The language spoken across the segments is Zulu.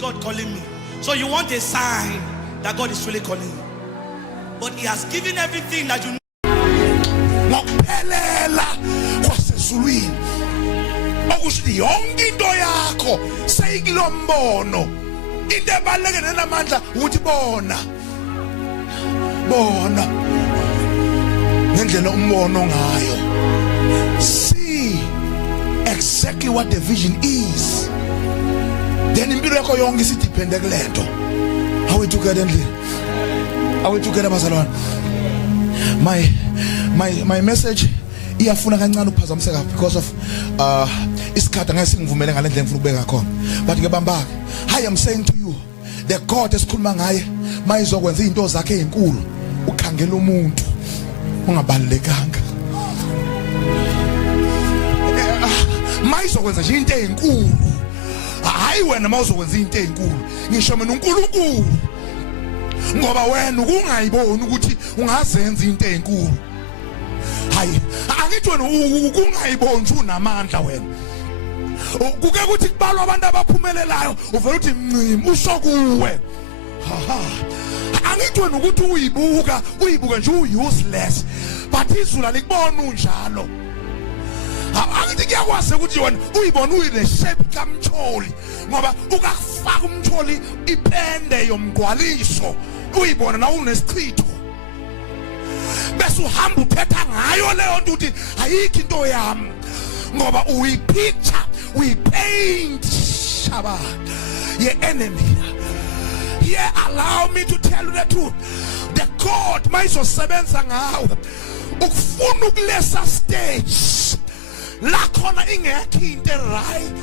God calling me? So you want a sign that God is really calling you. But He has given everything that you need. Ngokuphelela kwasezulwini okusho yonke into yakho seyikilombono. Into ebaleke nenamandla ukuthi bona ngendlela umbono ngayo. See exactly what the vision is. Then impilo yakho yonke isidepende kulento. Are we together endlini? Are we together bazalwane? My message iyafuna kancane ukuphazamiseka because of isikhathi ngeke singivumele ngale ndlela ngifuna ukubeka khona. But ngebamba I am saying to you, the God esikhuluma ngaye mayizokwenza izinto zakhe ezinkulu ukhangela umuntu ungabalekanga. Mayizokwenza nje into ezinkulu. Hayi wena mawuzokwenza into ezinkulu. Ngisho mina uNkulunkulu ngoba wena ukungayiboni ukuthi ungazenza into ezinkulu. Hayi angithi wena ukungayiboni unamandla wena. Kuke kuthi kubalwa abantu abaphumelelayo uvela uthi ncimi usho kuwe. Angithi wena ukuthi uyibuka nje useless but izulu alikubona unjalo. Angithi kuyakwazi ukuthi wena uyibona uyile shape kamtholi ngoba ukakufaka umtholi ipende yomgwaliso uyibona na unesichitho bese uhamba uphetha ngayo leyo nto uthi ayikho into yami ngoba uyipicture uyipaint shaba ye enemy. Here allow me to tell you the truth. The God mayizosebenza ngawe ukufuna ukulesa stage la khona ingekho into right.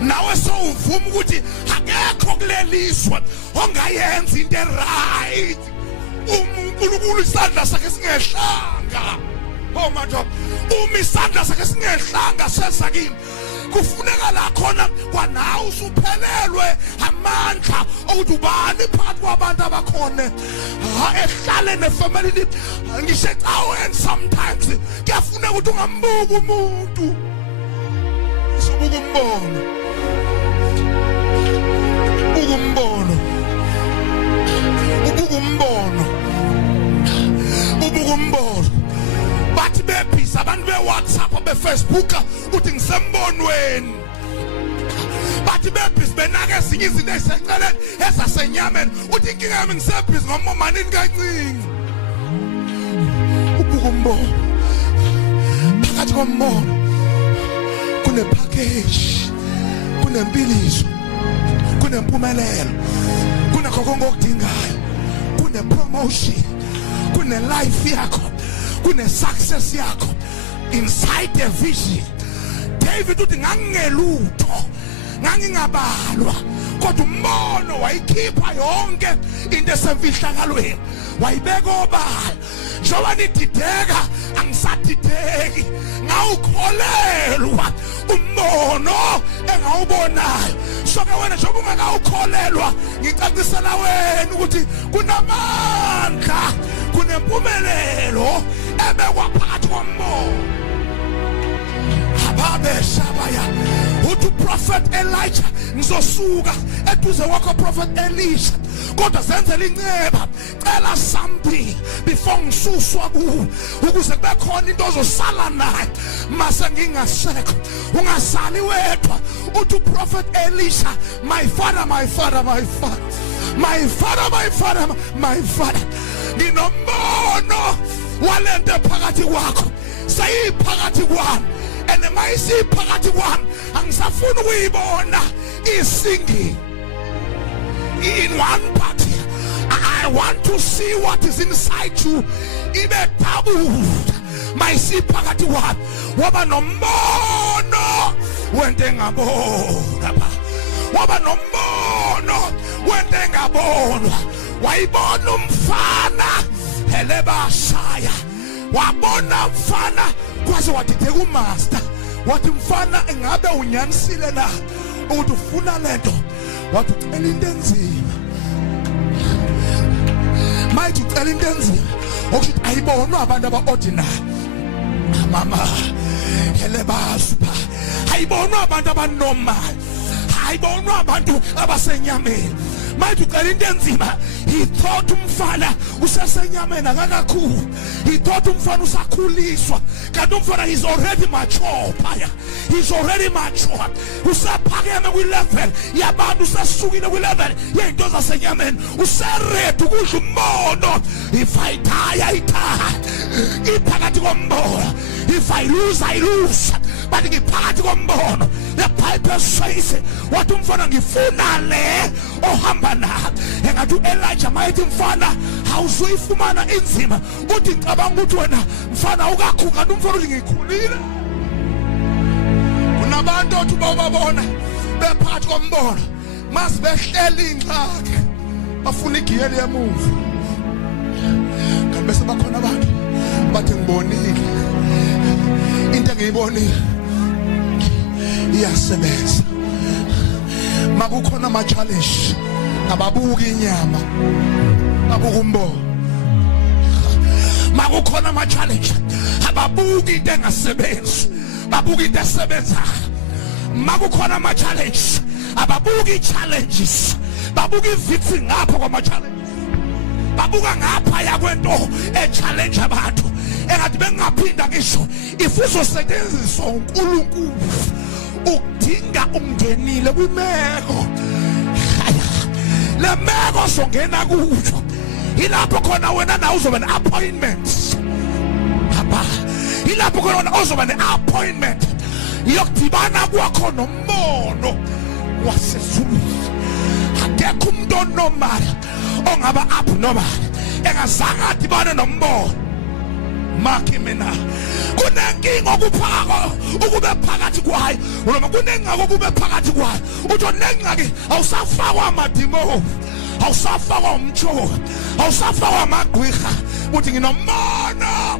Nawe so uvuma ukuthi akekho kulelizwe ongayenza into right. uNkulunkulu isandla sakhe singehlanga. Oh my God. Isandla sakhe singehlanga sesa kimi. Kufuneka la khona kwanawe usuphelelwe amandla ukuthi ubani phakathi kwabantu abakhona ehlale nefamily ngisho ecaweni sometimes kuyafuneka ukuthi ungambuki umuntu usubuka umbono bathi bephisa abantu beWhatsApp beFacebook uthi ngisembonweni bathi bephisa benake ezinye izinto eziseceleni ezasenyameni uthi inkinga yami ngisephisa ngoba manini kancinci ubuka umbono phakathi kombono kune package kunempiliso kunempumelelo kunakho konke okudingayo kune promotion kune life yakho kune success yakho inside the vision. David uthi ngangingelutho ngangingabalwa kodwa umbono wayikhipha yonke into esemfihlakalweni wayibeka obala njoba nidideka angisadideki ngawukholelwa umbono engawubonayo soke wena njoba ungakawukholelwa ngicacisela wena ukuthi kunamandla kunempumelelo ebekwa phakathi kombono. Shabaya uthi prophet Elijah ngizosuka eduze kwakho prophet Elisha kodwa zenzele inceba cela something before ngisuswa kuwe ukuze kube khona into ozosala naye mase ngingasekho ungasali wedwa. Uthi prophet Elisha my father nginombono walento phakathi kwakho sayiphakathi kwami and mayisiphakathi kwami angisafuni ukuyibona isinging in one part. I want to see what is inside you. Ibe double mayisiphakathi kwami waba nombono wento engabonwa waba nombono wento engabonwa wayibona umfana elebashaya wabona mfana kwaze wadideka umaster wathi mfana engabe unyanisile na ukuthi ufuna lento wathi ucela into enzima mayithi ucela into enzima ukuthi ayibonwa abantu aba-ordinary mama elebaspa ayibonwa abantu abanormal ayibonwa abantu abasenyameni. Manje ucela into enzima. He thought umfana usasenyameni akakakhulu. He thought umfana usakhuliswa. Kanti umfana is already mature phaya. He's already mature. Usaphakeme kwi-level yabantu, usasukile kwi-level yeinto zasenyameni. Useready ukudla umbono. If I die, I die. Iphakathi kombono. If I lose, I lose. But ngiphakathi kombono. The Bible says wathi umfana ngifuna le ohamba nayo. Engathi uElijah mayithi mfana awuzuyifumana inzima. Uthi ngicabanga ukuthi wena mfana ukakhu kanti umfana uthi ngikhulile. Kunabantu othi babona bephakathi kombono mase behleli ingxaki bafuna igiyeli yemuva. Kanti bese bakhona abantu bathi ngibonile into engiyibonile iyasebenza. Makukhona ama challenge ababuka inyama babuka umbono. Makukhona ama challenge ababuka into engasebenzi babuka into esebenzayo. Makukhona ama challenge ababuka i-challenges babuka i-victory ngapha kwama challenges. Babuka ngapha yakwento e-challenge abantu engathi bengaphinda ngisho if uzosetshenziswa uNkulunkulu ukudinga ungenile kwimeko. Le meko songena kuyo ilapho khona wena na uzoba ne-appointment. Haba ilapho khona wena uzoba ne-appointment yokudibana kwakho nombono wasezulwini. Akekho umuntu onormal ongaba abnormal engazange adibane nombono. Maki mina kunenkinga okuphako ukube phakathi kwayo noma kunenkinga okube phakathi kwayo utho nengxaki awusafakwa amadimo awusafakwa umtho awusafakwa amagqwirha uthi nginombono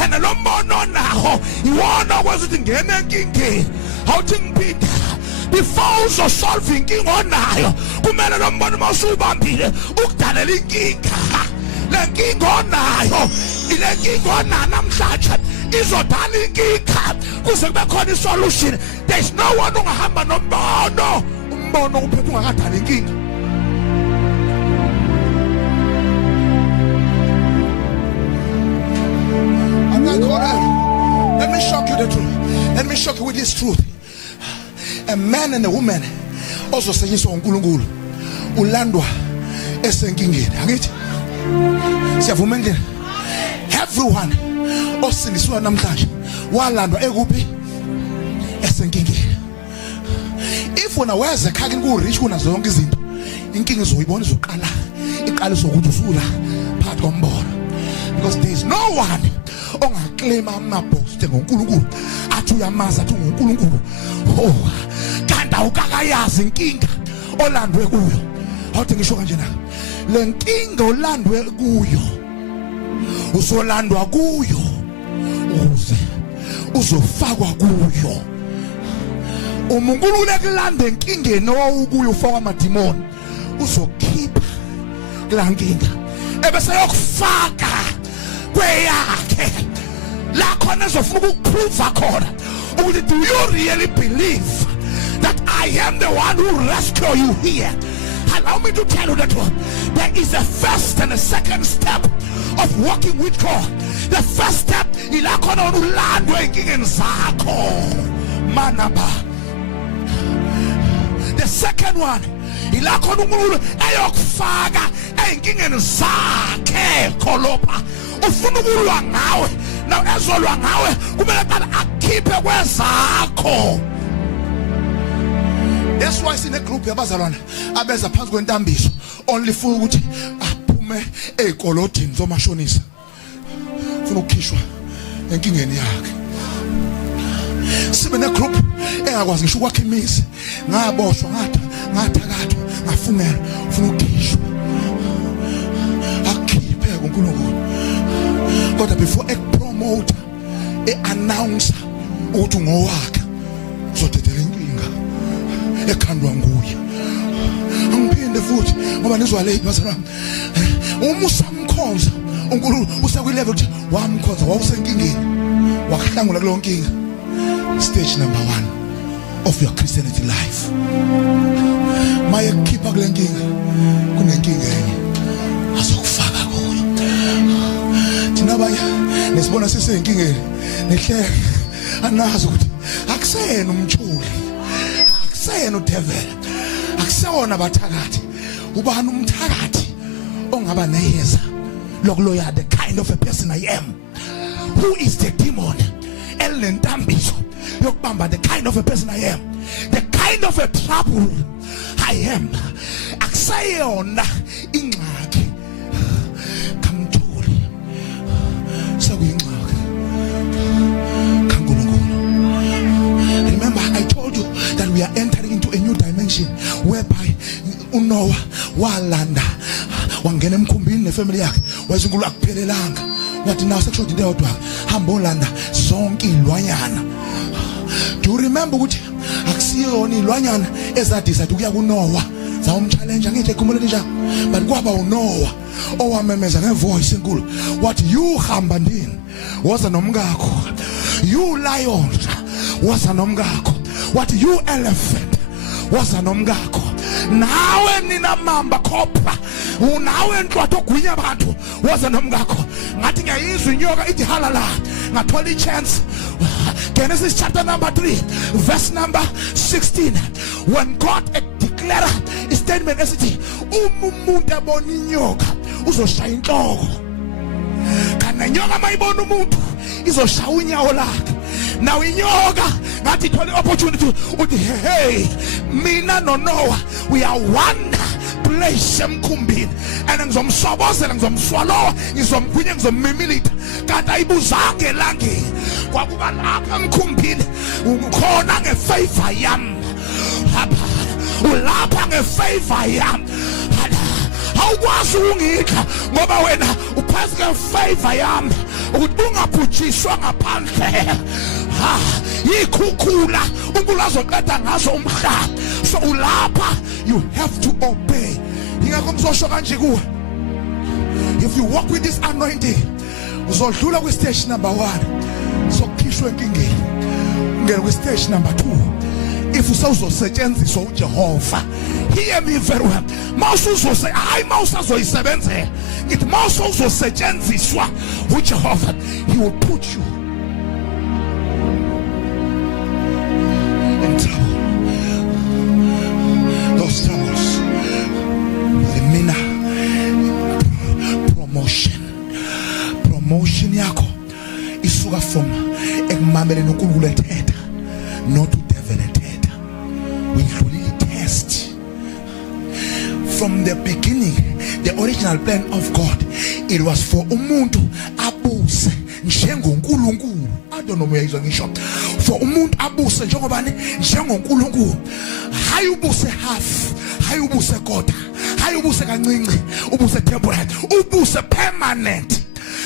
and lo mbono naho iwona okwazi ukuthi ngene enkingeni awuthi ngiphinda. Before uzosolve inkinga onayo kumele lo mbono mawusubambile ukudalela inkinga. Le nkinga onayo ile nkinga onayo namhlanje izodala inkinga kuze kube khona isolution. There is no one ongahamba nombono umbono uphethe ungakadala inkinga. Let me shock you the truth. Let me shock you with this truth. A man and a woman also sayiso uNkulunkulu ulandwa esenkingeni. Angithi siyavuma ngene everyone osindiswa namhlanje walandwa ekuphi esenkingeni. If wena weze ekhaya ku rich kuna zonke izinto inkinga izoyibona izoqala iqalisa ukuthi usula phakathi kombono. Because there is no one ongaclaim amabhost ngoNkulunkulu athi uyamaza athi ngoNkulunkulu. Oh kanti awukakayazi inkinga olandwe kuyo. Awuthi ngisho kanje na le nkinga olandwe kuyo uzolandwa kuyo uzofakwa kuyo. uNkulunkulu ekulanda enkingeni owukuyo ufaka amadimoni uzokhipha kula nkinga ebese yokufaka kweyakhe la khona ezofuna ukuprove khona ukuthi do you really believe that I am the one who rescue you here? Allow me to tell you that there is a first and a second step of walking with God. The first step ila khona ulandwe enkingeni zakho manaba. The second one ila khona uNkulunkulu eyokufaka enkingeni zakhe kholopa ufuna ukulwa ngawe. Now ezolwa ngawe kumele qala akhiphe kwezakho. That's why sine group yabazalwana abeza phansi kwentambiso only funa ukuthi aphume ezikolodini zomashonisa. Ufuna ukukhishwa enkingeni yakhe. Sibe ne group engakwazi ngisho ukwakha imizi ngaboshwa ngathakathwa ngafunela ufuna ukukhishwa akhiphe kuNkulunkulu. Kodwa before promote announce ukuthi ngowakhe uzodedela inkinga ekhandwa nguye. Angiphinde futhi ngoba nizwa late bazalwana uma usamkhonza uNkulunkulu usakwi level ukuthi wamkhonza wawusenkingeni wakuhlangula kulo nkinga. Stage number 1 of your Christianity life. Maye kukhipha kule nkinga kunenkinga enye azokufaka kuyo. Thina baya nesibona sisenkingeni nehleke anazi ukuthi akusena umthuli, akusena udevil, akusona abathakathi. Ubani umthakathi ongaba neyeza lokuloya the kind of a person I am? Who is the demon elentambiso yokubamba the kind of a person I am? The kind of a trouble I am. Akusayona ingxaki kamthuli sekuyingxaki kaNkulunkulu. Remember I told you that we are entering into a new dimension whereby uNoah walanda wangena emkhumbini nefamily yakhe wayezinkulu akuphelelanga wathi nawo sekushoda into yodwa hamba olanda zonke izilwanyana. Do you remember ukuthi akusiyona izilwanyana ezadicide ukuya kuNoah zawumchallenge ngithi ekhumuleni njalo but kwaba uNoah owamemeza ngevoice enkulu wathi you hamba ndini woza nomkakho, you lion woza nomkakho, wathi you elephant woza nomkakho, nawe nina mamba cobra unawe nhlwathi ogwinya abantu woza nomkakho. Ngathi ngiyayizwa inyoka ithi halala ngathola ichance. Genesis chapter number 3 verse number 16, when God declared a statement esithi umuntu abona inyoka uzoshaya inhloko, kana inyoka mayibona umuntu izoshaya unyawo lakhe. Now inyoka ngathi ithola opportunity uthi hey mina no Noah we are one place emkhumbini and ngizomsobozela ngizomswalowa ngizomgwinya ngizomimilita. Kanti ayibuzanga elangeni kwakuba lapha emkhumbini ukhona ngefavor yami ulapha ngefavor yami. Awukwazi ungikha ngoba wena uphansi ngefavor yami ukuthi ungabhujiswa ngaphandle. Yikhukhula uNkulunkulu azoqeda ngazo umhlaba. So ulapha you have to obey. Ingakho ngizosho kanje kuwe, if you walk with this anointing uzodlula ku stage number 1 sokukhishwa enkingeni ungena ku stage number 2 if usazosetshenziswa uJehova. Hear me very well. Mawusuzose hayi mawusazoyisebenzela ngithi mawusazosetshenziswa uJehova he will put you in trouble. Those troubles the mina promotion yako isuka from ekumameleni uNkulunkulu ethetha not udevil ethetha. Uyidlulile test. From the beginning the original plan of God it was for umuntu abuse njengoNkulunkulu. I don't know uyayizwa ngisho for umuntu abuse njengobani njengoNkulunkulu. Hayi ubuse half, hayi ubuse kodwa, hayi ubuse kancinci, ubuse temporary, ubuse permanent.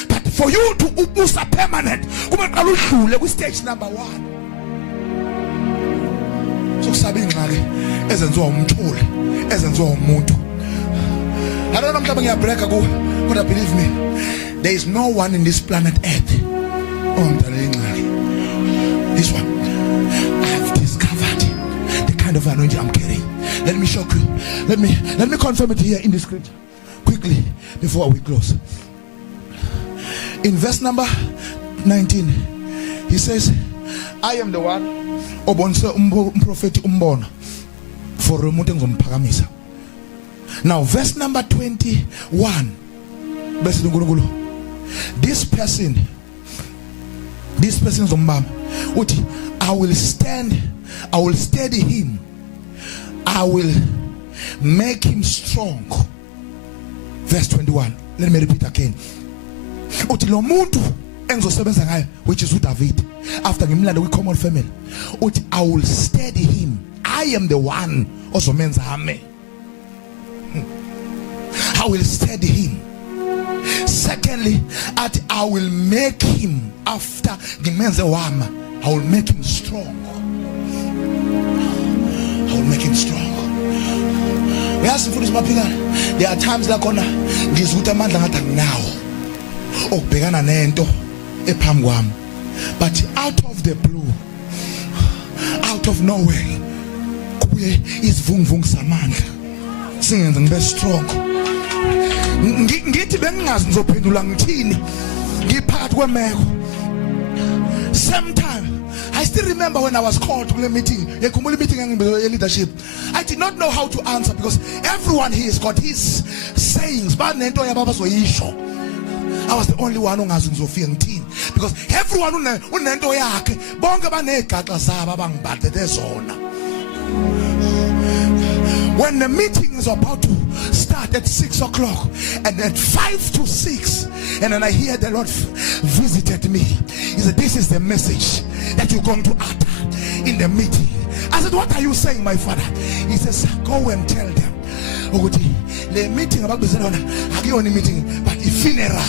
But for you to ubuse permanent kumele uqale udlule ku stage number 1. Sokusaba ingxaki ezenziwa umthuli ezenziwa umuntu. I don't know mhlawumbe ngiyabreaka kuwe kodwa believe me there is no one in this planet earth ongidala ingxaki. This one I have discovered the kind of anointing I'm carrying. Let me shock you. Let me confirm it here in the scripture quickly before we close. In verse number 19 he says I am the one obonise umprofeti umbono for umuntu engizomphakamisa. Now verse number 21 bese uNkulunkulu this person zombamba uthi I will steady him, I will make him strong. Verse 21, let me repeat again. Uthi lo muntu engizosebenza ngayo which is uDavid after ngimlanda kwi common family uthi I will steady him. I am the one ozomenza ame. I will steady him. Secondly, I will make him after ngimenze wami, I will make him strong. I will make him strong. There are times like khona ngizwa amandla ngathi anginawo okubhekana nento ephambi kwami But out of the blue, out of nowhere, kubuye isivunguvungu samandla singenze ngibe strong. Ngithi bengingazi ngizophendula ngithini ngiphakathi kwemeko. Same time, I still remember when I was called to the meeting, leadership. I did not know how to answer because everyone here has got his sayings. I was the only one who has ngizofika because everyone unento yakhe bonke banegaxa zabo abangibhadele zona. When the meeting is about to start at 6 o'clock and at 5 to 6, and then I hear the Lord visited me. He said, this is the message that you're going to utter in the meeting. I said, what are you saying, my father? He says, go and tell them. The meeting about the only meeting, but a funeral.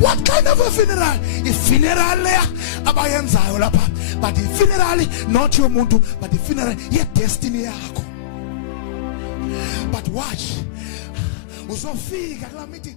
What kind of a funeral? A funeral but a funeral, not your muntu, but a funeral, your destiny. But watch, uzofika kula meeting